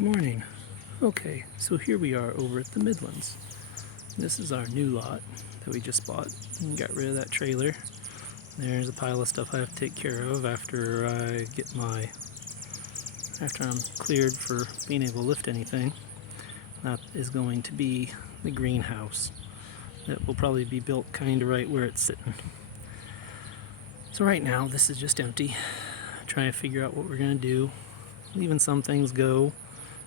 Morning. Okay, so here we are over at the Midlands. This is our new lot that we just bought and got rid of that trailer. There's a pile of stuff I have to take care of after I'm cleared for being able to lift anything. That is going to be the greenhouse. That will probably be built kind of right where it's sitting. So right now this is just empty. Trying to figure out what we're going to do. Leaving some things go.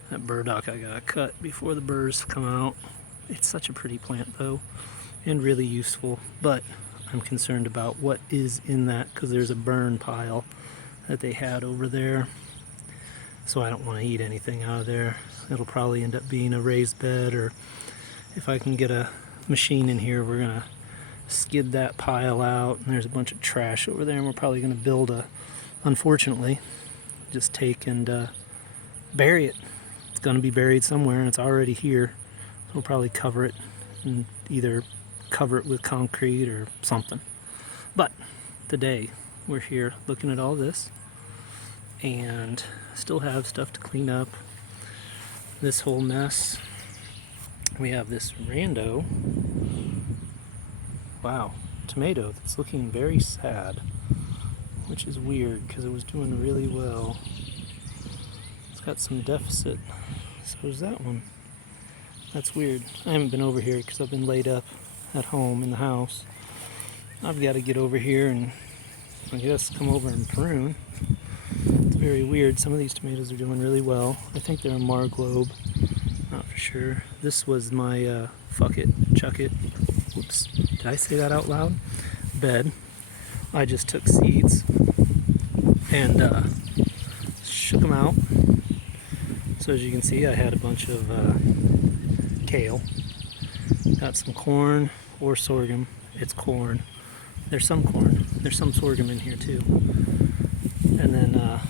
That burdock I gotta cut before the burrs come out. It's such a pretty plant though, and really useful, but I'm concerned about what is in that because there's a burn pile that they had over there. So I don't want to eat anything out of there. It'll probably end up being a raised bed, or if I can get a machine in here, we're gonna skid that pile out. And there's a bunch of trash over there, and we're probably gonna build unfortunately, just take and bury it. It's going to be buried somewhere, and it's already here. So we'll probably cover it, and either cover it with concrete or something. But today we're here looking at all this, and still have stuff to clean up. This whole mess. We have this rando, wow, tomato that's looking very sad, which is weird because it was doing really well. Got some deficit. So is that one. That's weird. I haven't been over here because I've been laid up at home in the house. I've got to get over here and I guess come over and prune. It's very weird. Some of these tomatoes are doing really well. I think they're a Marglobe. Not for sure. This was my fuck it, chuck it. Whoops. Did I say that out loud? Bed. I just took seeds and shook them out. So as you can see, I had a bunch of kale. Got some corn or sorghum. It's corn. There's some corn. There's some sorghum in here too. And then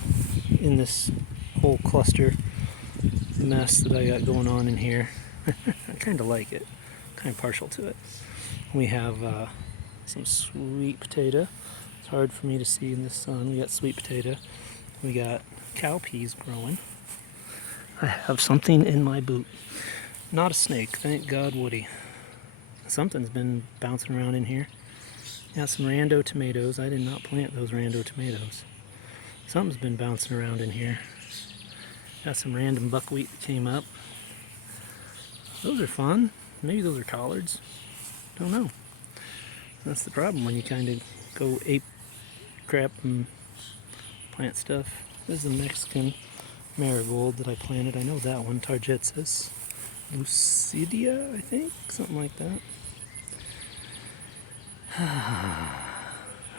in this whole cluster mess that I got going on in here, I kind of like it. Kind of partial to it. We have some sweet potato. It's hard for me to see in the sun. We got sweet potato. We got cow peas growing. I have something in my boot. Not a snake, thank God, Woody. Something's been bouncing around in here. Got some rando tomatoes. I did not plant those rando tomatoes. Something's been bouncing around in here. Got some random buckwheat that came up. Those are fun. Maybe those are collards. Don't know. That's the problem when you kind of go ape crap and plant stuff. This is a Mexican marigold that I planted. I know that one. Targetsis lucidia, I think, something like that.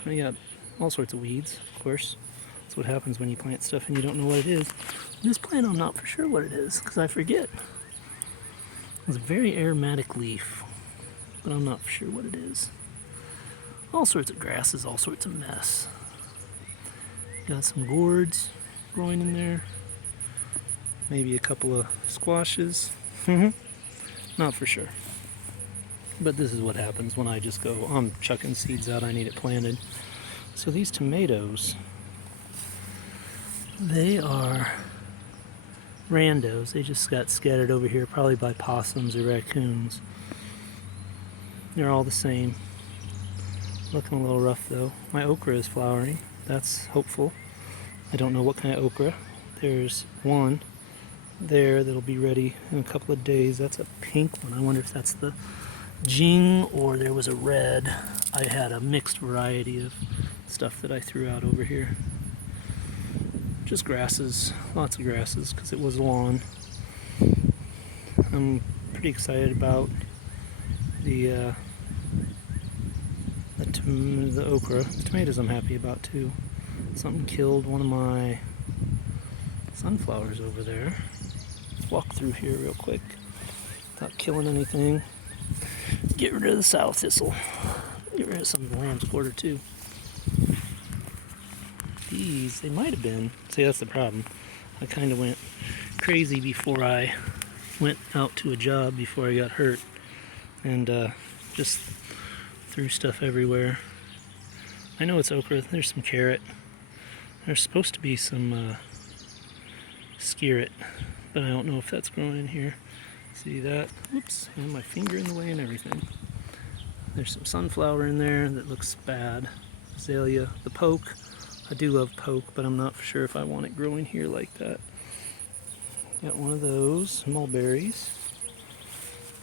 I got all sorts of weeds, of course. That's what happens when you plant stuff and you don't know what it is. This plant, I'm not for sure what it is because I forget. It's a very aromatic leaf, but I'm not for sure what it is. All sorts of grasses, all sorts of mess. Got some gourds growing in there. Maybe a couple of squashes. Not for sure. But this is what happens when I just go, I'm chucking seeds out, I need it planted. So these tomatoes, they are randos. They just got scattered over here, probably by possums or raccoons. They're all the same. Looking a little rough though. My okra is flowering. That's hopeful. I don't know what kind of okra. There's one there that'll be ready in a couple of days. That's a pink one. I wonder if that's the Jing or there was a red. I had a mixed variety of stuff that I threw out over here. Just grasses, lots of grasses because it was lawn. I'm pretty excited about the okra. The tomatoes I'm happy about too. Something killed one of my sunflowers over there. Let's walk through here real quick without killing anything. Get rid of the sow thistle. Get rid of some of the lamb's quarter too. These, they might have been. See, that's the problem. I kind of went crazy before I went out to a job before I got hurt. And just threw stuff everywhere. I know it's okra. There's some carrot. There's supposed to be some skirret but I don't know if that's growing in here. See that? Oops, and my finger in the way and everything. There's some sunflower in there that looks bad. Azalea, the poke. I do love poke, but I'm not sure if I want it growing here like that. Got one of those, mulberries.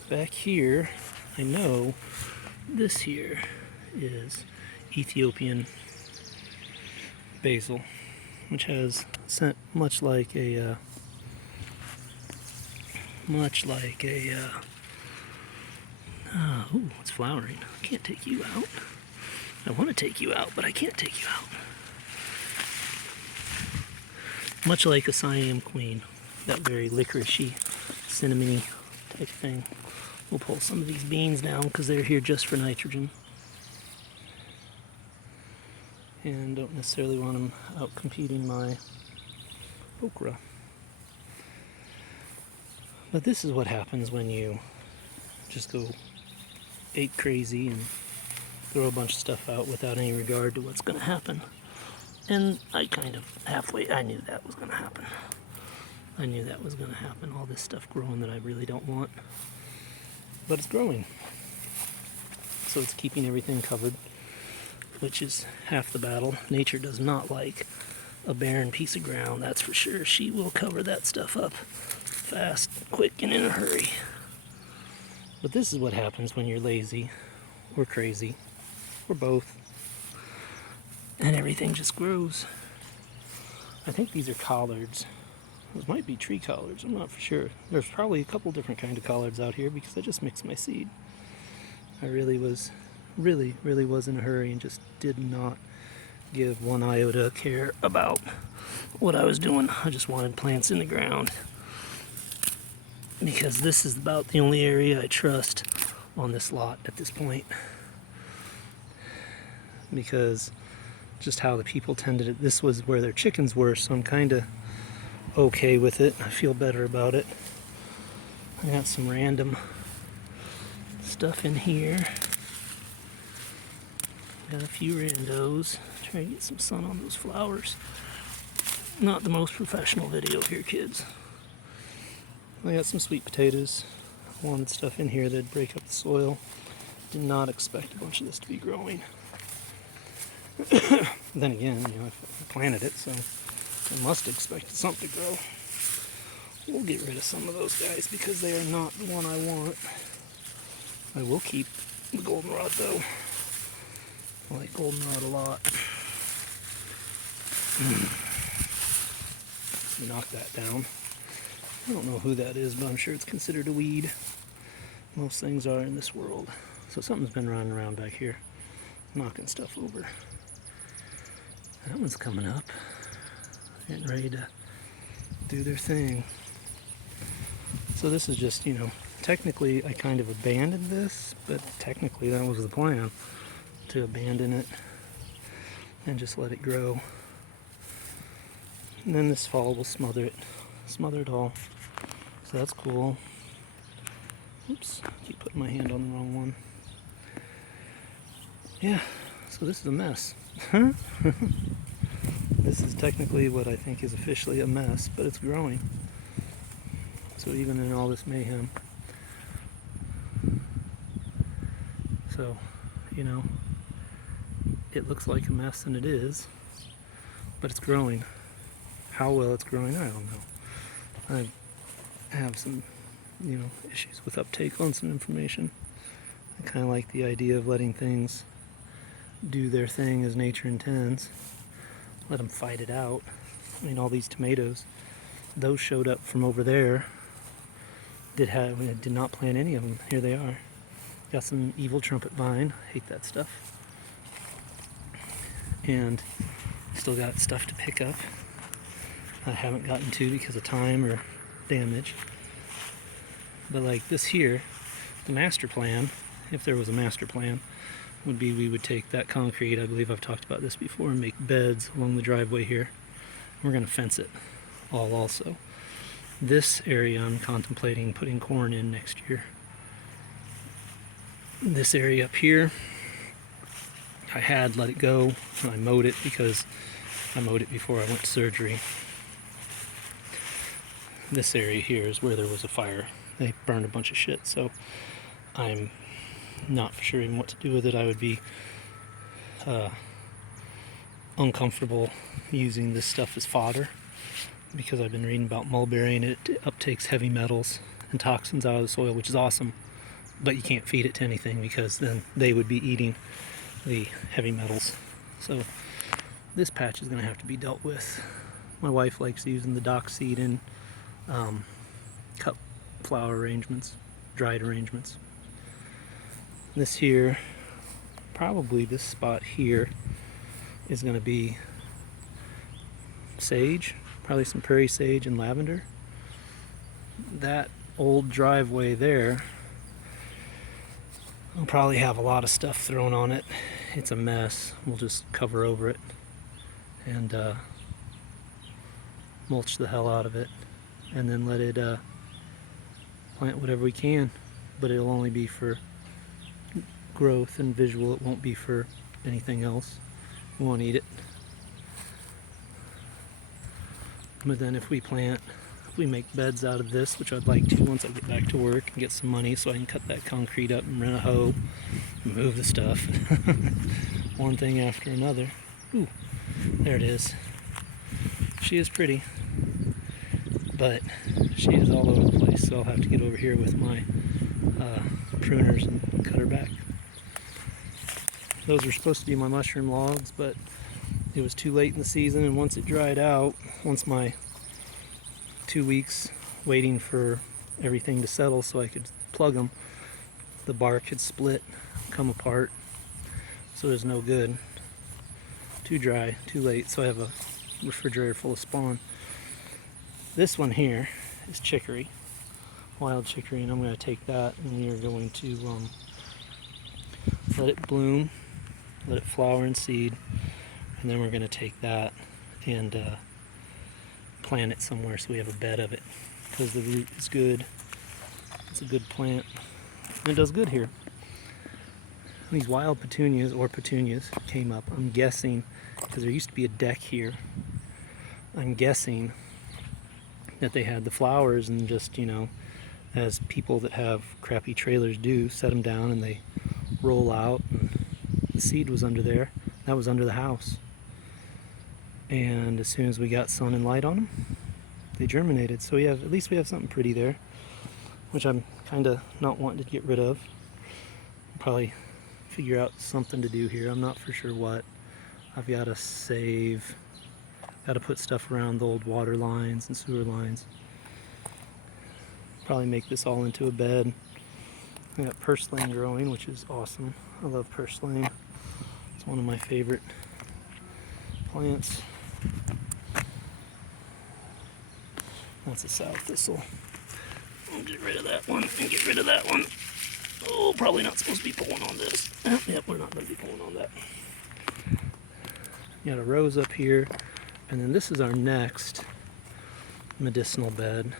Back here, I know this here is Ethiopian basil, which has scent much like a ooh, it's flowering. I can't take you out. I want to take you out, but I can't take you out. Much like a Siam Queen, that very licoricey, cinnamony type thing. We'll pull some of these beans down because they're here just for nitrogen. And don't necessarily want them out competing my okra. But this is what happens when you just go ape crazy and throw a bunch of stuff out without any regard to what's going to happen. And I kind of I knew that was going to happen. I knew that was going to happen. All this stuff growing that I really don't want. But it's growing. So it's keeping everything covered, which is half the battle. Nature does not like a barren piece of ground, that's for sure. She will cover that stuff up fast, quick, and in a hurry. But this is what happens when you're lazy or crazy or both, and everything just grows. I think these are collards. Those might be tree collards, I'm not for sure. There's probably a couple different kind of collards out here because I just mixed my seed. I really was in a hurry and just did not give one iota of care about what I was doing. I just wanted plants in the ground because this is about the only area I trust on this lot at this point, because just how the people tended it. This was where their chickens were, so I'm kind of okay with it. I feel better about it. I got some random stuff in here. Got a few randos. Try to get some sun on those flowers. Not the most professional video here, kids. I got some sweet potatoes. I wanted stuff in here that'd break up the soil. Did not expect a bunch of this to be growing. Then again, you know, I planted it, so I must expect something to grow. We'll get rid of some of those guys because they are not the one I want. I will keep the goldenrod though. I like goldenrod a lot. Knock that down. I don't know who that is, but I'm sure it's considered a weed. Most things are in this world. So something's been running around back here, knocking stuff over. That one's coming up, getting ready to do their thing. So this is just, you know, technically I kind of abandoned this, but technically that was the plan, to abandon it and just let it grow. And then this fall we'll smother it all. So that's cool. Oops, I keep putting my hand on the wrong one. Yeah, so this is a mess. This is technically what I think is officially a mess, but it's growing. So even in all this mayhem. So, you know, it looks like a mess, and it is, but it's growing. How well it's growing, I don't know. I have some, you know, issues with uptake on some information. I kind of like the idea of letting things do their thing as nature intends. Let them fight it out. I mean, all these tomatoes, those showed up from over there. Did not plant any of them. Here they are. Got some evil trumpet vine. Hate that stuff. And still got stuff to pick up. I haven't gotten to because of time or damage. But like this here, the master plan, if there was a master plan, would be we would take that concrete, I believe I've talked about this before, and make beds along the driveway here. We're going to fence it all also. This area I'm contemplating putting corn in next year. This area up here, I had let it go, and I mowed it because I mowed it before I went to surgery. this area here is where there was a fire. They burned a bunch of shit, so I'm not for sure even what to do with it. I would be uncomfortable using this stuff as fodder because I've been reading about mulberry and it uptakes heavy metals and toxins out of the soil, which is awesome, but you can't feed it to anything because then they would be eating the heavy metals. So this patch is going to have to be dealt with. My wife likes using the dock seed in cut flower arrangements, dried arrangements. This here, probably this spot here, is going to be sage, probably some prairie sage and lavender. That old driveway there will probably have a lot of stuff thrown on it. It's a mess. We'll just cover over it and mulch the hell out of it, and then let it plant whatever we can, but it'll only be for growth and visual. It won't be for anything else. We won't eat it. But then if we make beds out of this, which I'd like to once I get back to work and get some money so I can cut that concrete up and rent a hoe and move the stuff. One thing after another. Ooh, there it is. She is pretty, but she is all over the place, so I'll have to get over here with my pruners and cut her back. Those were supposed to be my mushroom logs, but it was too late in the season, and once it dried out, once my 2 weeks waiting for everything to settle so I could plug them, the bark had split, come apart, so it was no good. Too dry, too late, so I have a refrigerator full of spawn. This one here is chicory, wild chicory, and I'm going to take that and we are going to let it bloom, let it flower and seed, and then we're going to take that and plant it somewhere so we have a bed of it, because the root is good. It's a good plant and it does good here. These wild petunias came up, I'm guessing, because there used to be a deck here. I'm guessing that they had the flowers and just, you know, as people that have crappy trailers do, set them down and they roll out, and the seed was under there. That was under the house. And as soon as we got sun and light on them, they germinated. So at least we have something pretty there, which I'm kind of not wanting to get rid of. Probably figure out something to do here. I'm not for sure what. I've got to save, got to put stuff around the old water lines and sewer lines. Probably make this all into a bed. I got purslane growing, which is awesome. I love purslane. It's one of my favorite plants. That's a sow thistle. I'll get rid of that one and get rid of that one. Oh, probably not supposed to be pulling on this. Yep, we're not going to be pulling on that. Got a rose up here, and then this is our next medicinal bed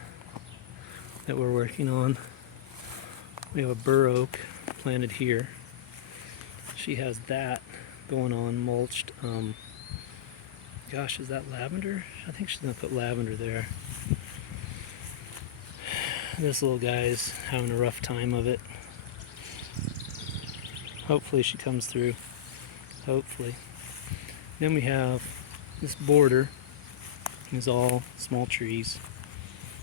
that we're working on. We have a bur oak planted here. She has that going on, mulched. Gosh, is that lavender? I think she's going to put lavender there. This little guy's having a rough time of it. Hopefully she comes through. Hopefully. Then we have this border is all small trees.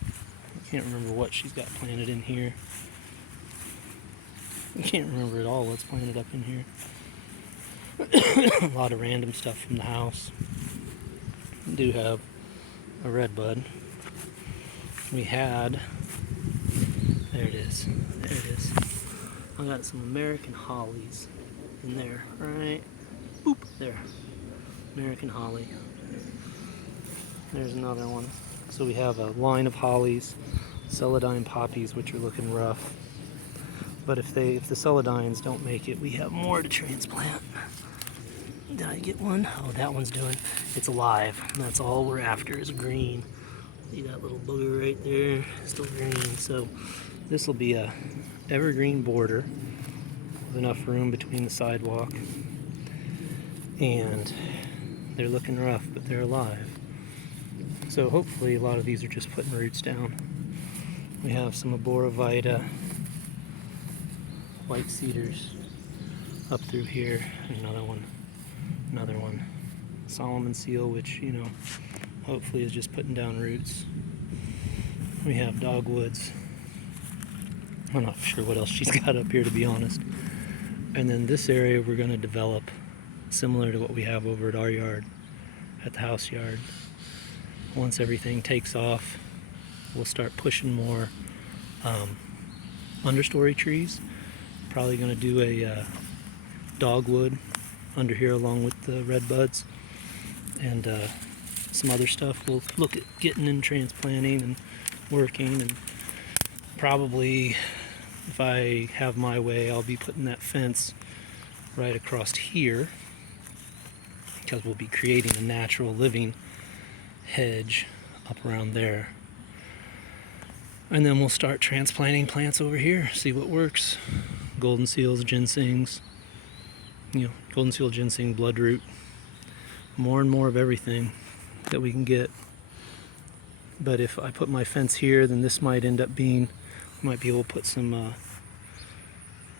I can't remember what she's got planted in here. I can't remember at all what's planted up in here. A lot of random stuff from the house. We do have a red bud. We had, there it is, there it is. I got some American hollies in there, right? Boop, there. American holly. There's another one. So we have a line of hollies, celandine poppies, which are looking rough. But if the celandines don't make it, we have more to transplant. Did I get one? Oh, that one's doing, it's alive. And that's all we're after is green. See that little booger right there? Still green. So this will be a evergreen border with enough room between the sidewalk. And they're looking rough, but they're alive. So hopefully a lot of these are just putting roots down. We have some Aboravita white cedars up through here. Another one. Solomon seal, which, you know, hopefully is just putting down roots. We have dogwoods. I'm not sure what else she's got up here, to be honest. And then this area we're going to develop similar to what we have over at our yard, at the house yard. Once everything takes off, we'll start pushing more understory trees. Probably going to do a dogwood under here along with the red buds, and some other stuff we'll look at getting and transplanting and working. And probably, if I have my way, I'll be putting that fence right across here, because we'll be creating a natural living hedge up around there. And then we'll start transplanting plants over here, see what works. Golden seals, ginsengs, you know, golden seal, ginseng, bloodroot, more and more of everything that we can get. But if I put my fence here, then this might end up being, might be able to put some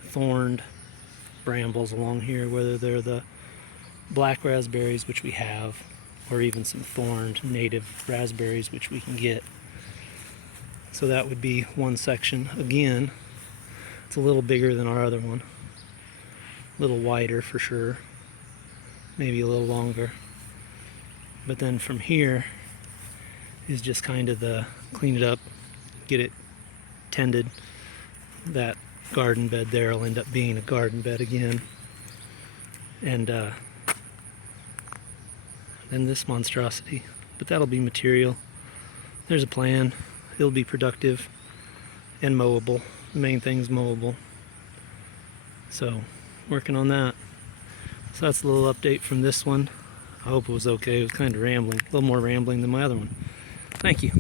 thorned brambles along here, whether they're the black raspberries, which we have, or even some thorned native raspberries, which we can get. So that would be one section. Again, it's a little bigger than our other one, a little wider for sure, maybe a little longer. But then from here is just kind of the clean it up, get it tended. That garden bed there will end up being a garden bed again. And then this monstrosity, but that'll be material. There's a plan. It'll be productive and mowable. The main thing's mowable. So, working on that. So that's a little update from this one. I hope it was okay. It was kind of rambling, a little more rambling than my other one. Thank you.